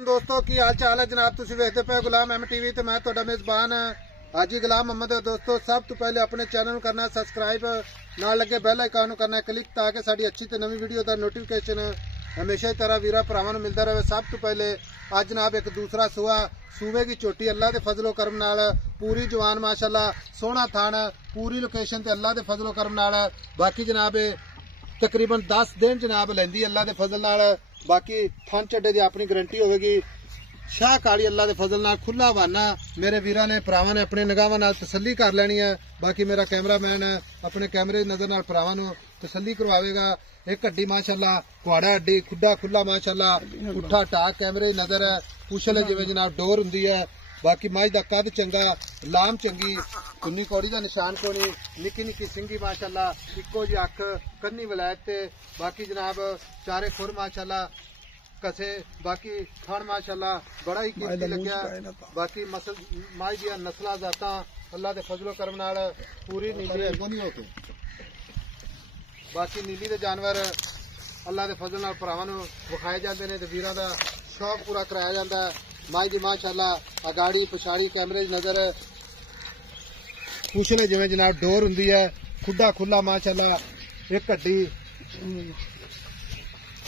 दोस्तों की हाल चाल है जनाब, तुसीं वेखदे पे गुलाम MTV ते मैं तुहाडा मेजबान हाजी गुलाम मोहम्मद। दोस्तों सब तो पहले अपने चैनल को करना है सबसक्राइब, नाल लगे बेल आइकन को करना है क्लिक ताकि साडी अच्छी ते नवी वीडियो दा नोटिफिकेशन हमेशा ही तरह वीरा भरावां नूं मिलदा रहे। सब तो पहले अज जनाब एक दूसरा सूबे की चोटी अल्लाह के फजलो करम नाल पूरी जवान माशाअल्लाह, सोहना थान, पूरी लोकेशन ते अल्लाह के फजलो करम नाल। बाकी जनाब तकरीबन 10 दिन जनाब लैंदी अल्लाह के फजल नाल। बाकी थन चड्डे की अपनी गारंटी होगी। शाह काली अल्लाह के फजल नाल खुला हवाना मेरे वीरां ने भरावां ने अपने निगाहां नाल तसल्ली कर लैनी है। बाकी मेरा कैमरामैन अपने कैमरे की नजर नाल भरावां नूं तसल्ली करवावेगा। एक हड्डी माशाअल्लाह, कुआड़ा हड्डी, खुड्डा खुला माशाअल्लाह, पुट्ठा टाक कैमरे की नजर है, पुछले जिवें जनाब डोर हुंदी है। बाकी मझ का कद चंगा, लाम चंगी, कुन्नी कौड़ी का निशान कोनी, निक्की निक्की सिंगी माशाअल्लाह, इक्को जी अख, कन्नी वलैत। बाकी जनाब चारे खुर माशाअल्लाह कसे। बाकी खान माशाअल्लाह बड़ा ही कीमती लग्या। बाकी मझ दियां नस्लां जातां अल्लाह के फजलो करम नाल पूरी नीली। बाकी नीली दे जानवर अल्लाह के फजल नाल भरावां नूं विखाए जांदे ने ते वीरां दा शौक पूरा कराया जांदा है। माई दी माशाअल्लाह अगाड़ी पछाड़ी कैमरे की नजर, पुछले जिवें जनाब डोर हुंदी है, खुड्डा खुला माशाअल्लाह, एक हड्डी।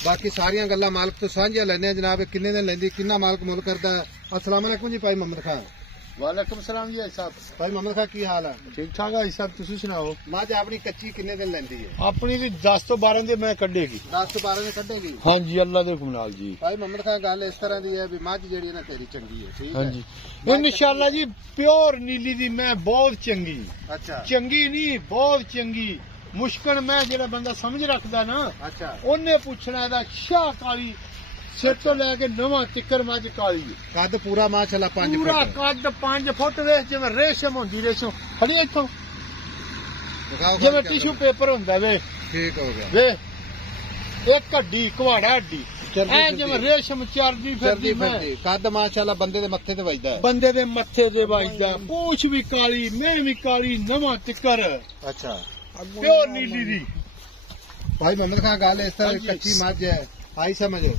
बाकी सारियां गल्लां मालक तो सांझियां लैने जनाब। किन्ने दिन लैंदी, किन्ना मालक मुल करदा है। अस्सलाम वालेकुम जी भाई मोहम्मद खान। वालेकुम सलाम जी साहब। भाई मोहम्मद खान की हाल है? ठीक ठाक है साहब, तुसी सुनाओ। मझ अपनी कच्ची किन्ने दिन लैंदी है? अपनी भी 10 तो 12 दिन मैं कड्डेगी। 10 तो 12 दिन कड्डेगी? हाँ जी, अल्लाह दे हुक्म नाल जी। भाई मोहम्मद खान गल इस तरह की है भी मझ जेहड़ी है ना तेरी चंगी है, ठीक हाँ है जी। इंशाअल्लाह जी प्योर नीली दी मैं बहुत चंगी। अच्छा चंगी नहीं, बहुत चंगी। मुश्किल मैं जेड़ा बंदा समझ रखदा ना, अच्छा ओने पूछना एदा शाह काली सिर तो लैके नवा तिक्कर मझ काली। कद पूरा माशाअल्लाह 5 पूरा कद 5 फुट वेख जिवें रेशम होंदी, रेशम खड़ी इत्थों जिवें टिश्यू पेपर हुंदा वे। ठीक हो गया वे एक हड्डी, कुआड़ा हड्डी, जिवें रेशम चरदी फिरदी। कद माशाअल्लाह बंदे दे मत्थे ते वजदा है, बंदे दे मत्थे ते वजदा। पूछ भी काली, मैं भी काली, नवा तिक्कर। अच्छा प्योर नीली दी। भाई मोहम्मद खान गल इस तरह कच्ची मझ है, आई समझो।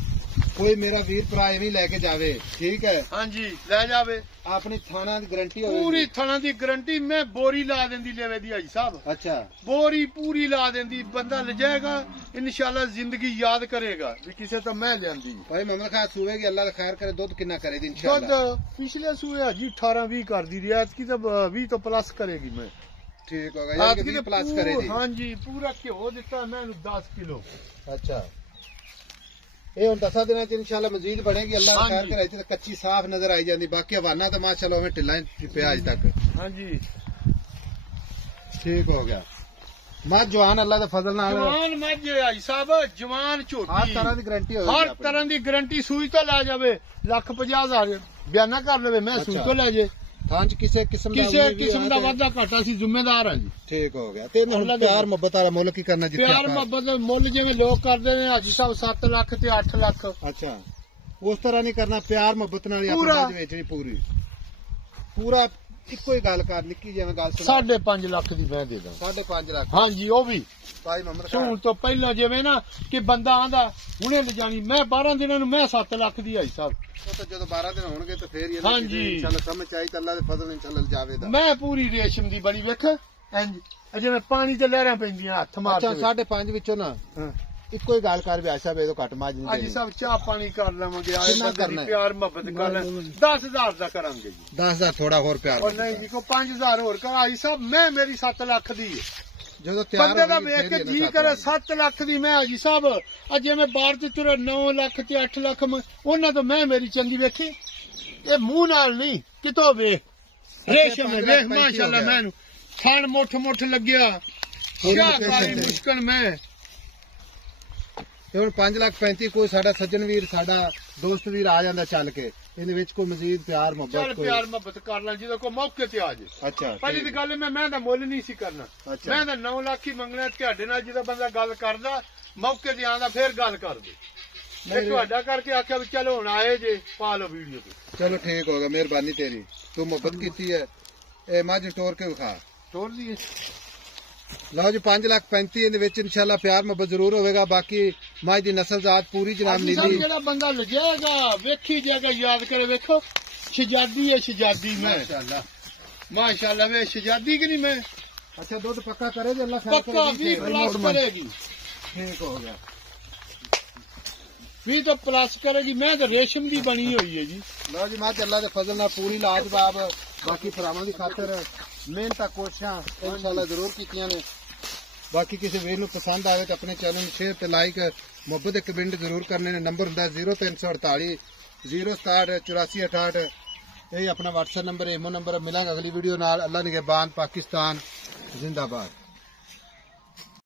कोई मेरा वीर भरा एवं लैके जावे, ठीक है? हाँ जी, ले जावे। अपनी थाना की गारंटी पूरी थाना की गारंटी। मैं बोरी ला देंदी लेवे दी हाजी साहब। अच्छा बोरी पूरी ला देंदी, बंदा ले जाएगा इंशाल्लाह जिंदगी याद करेगा भी किसे तो मैं लियांदी। भाई मोहम्मद खान सूए की अल्लाह खैर करे, दुध कितना करेगी इंशाल्लाह? दुध पिछले सूए हाजी 18-20 कर दी, रियायत की तो 20 तो प्लस करेगी। मैं ठीक होगा यार कि प्लस करेगी। हाँ जी, पूरा घ्यो दिता मैं 10 किलो। अच्छा ये हम 10 दिन इंशाल्लाह मजीद बढ़ेगी, अल्लाह खैर करे। तो कच्ची साफ नजर आई जाती। बाकी हवाना तो माशाल्लाह हमें ढिला पिया अज तक। हाँ जी ठीक हो गया। मझ जवान अल्लाह के फजल नाल, जवान मझ आई साहब, जवान झोटी, हर तरह की गारंटी होगी। हर तरह की गारंटी। सूई तो ला जावे, 1,50,000 बयाना कर ले, मैं सूई तो ले जे। थां किसी किस्म का वादा घाटा सी जिम्मेदार है जी। ठीक हो गया। प्यार मोहब्बत वाला मुल की करना, प्यार मोहब्बत मुल जिवें लोग करते हैं हाजी साहब 7 लाख ते 8 लाख। अच्छा उस तरह नहीं करना, प्यार मोहब्बत नाल वेचनी पूरी। पूरा इको ही गल कर, निक्की जिवें गल 5.5 लाख की मैं दे दा। 5.5 लाख? हाँ जी, वो भी भाई मोहम्मद सूण तो पहला जिवें ना कि बंदा आंदा हुणे ले जानी, मैं 12 दिनों नूं मैं 7 लाख दी आई साहब। तो जो 12 दिन होंगे तो फिर हाँ जी इंशाल्लाह समझ आई तो अल्लाह दे फजल इंशाल्लाह जावेगा। मैं पूरी रेशम दी बड़ी वेख जिवें पानी ते लहरां पैंदियां हत्थ मार। अच्छा 5.5 विचों ना इको ही गल कर भी साहब ये तो घट मज नहीं। हाजी साहब चाह पानी कर लवांगे, प्यार मोहब्बत कर ले 10,000 दा करांगे जी। 10,000 थोड़ा होर प्यार और नहीं जी को 5,000 होर कर। हाजी साहब मैं मेरी 7 लाख दी है। जो बंदे का वेख के जी करे 7 लाख दी मैं हाजी साहब। अजे मैं बाहर ते तुरे 9 लाख ते 8 लाख उन्हां तो मैं मेरी चंगी वेखी। ये मुंह नाल नहीं कितो वेख रेशम वेख माशाअल्लाह। मैं थान मुठ मुठ लग्या, शाह काली मुश्किल में। 5,35,000 कोई साडा सज्जन वीर साडा दोस्त वीर आ जांदा चल के, इहदे विच कोई मजीद प्यार मोहब्बत प्यार मोहब्बत कर ला जिदे को मौके ते आ जाए। अच्छा पहली दी गल मैं दा मुल नहीं सी करना। मैं दा 9 लाख ही मंगना ਤੁਹਾਡੇ ਨਾਲ। जिदा बंदा गल करदा मौके ते आंदा फिर गल कर दे। मैं ਤੁਹਾਡਾ करके आख्या भी चलो हुण आए जे पा लो वीडियो पे। चलो ठीक होगा, मेहरबानी तेरी, तू मोहब्बत कीती है। ए मझ टोर के विखा। टोर दी ਲਓ ਜੀ 5,35,000 ਇਹਦੇ ਵਿੱਚ ਇਨਸ਼ਾਅੱਲਾ ਪਿਆਰ ਮੁਹੱਬਤ ਜ਼ਰੂਰ ਹੋਵੇਗਾ। ਬਾਕੀ ਮੱਝ ਦੀ ਨਸਲ ਜ਼ਾਤ ਪੂਰੀ ਜਨਾਬ ਹਾਜੀ ਸਾਹਿਬ ਨੀਲੀ। ਜਿਹੜਾ ਬੰਦਾ ਲਜਾਏਗਾ ਵੇਖੀ ਜਾਏਗਾ ਯਾਦ ਕਰੇ ਵੇਖੋ ਸ਼ਹਜ਼ਾਦੀ ਹੈ ਸ਼ਹਜ਼ਾਦੀ ਮੈਂ ਮਾਸ਼ਾਅੱਲਾ ਵੇ ਸ਼ਹਜ਼ਾਦੀ ਕਿ ਨਹੀਂ मैं अच्छा दूध पक्का करे जी अल्लाह खैर पक्का करेगी। 20 प्लस करेगी ठीक हो गया 20 तो प्लस करेगी मैं तो रेशम की बनी हुई है जी। लो जी मां अल्लाह के फजल नाल पूरी लाजवाब बाकी भरावां दी खातर मेहनत कोशिशां इंशाअल्लाह जरूर कीतियां ने। बाकी किसी वीर नूं पसंद आवे तो अपने चैनल नूं शेयर ते लाइक मुहब्बत ते कमेंट जरूर करने ने। नंबर हुंदा 0348 067 8468 यही अपना व्हाट्सएप नंबर है, इमो नंबर। मिलांगे अगली वीडियो नाल। अल्लाह निगहबान पाकिस्तान जिंदाबाद।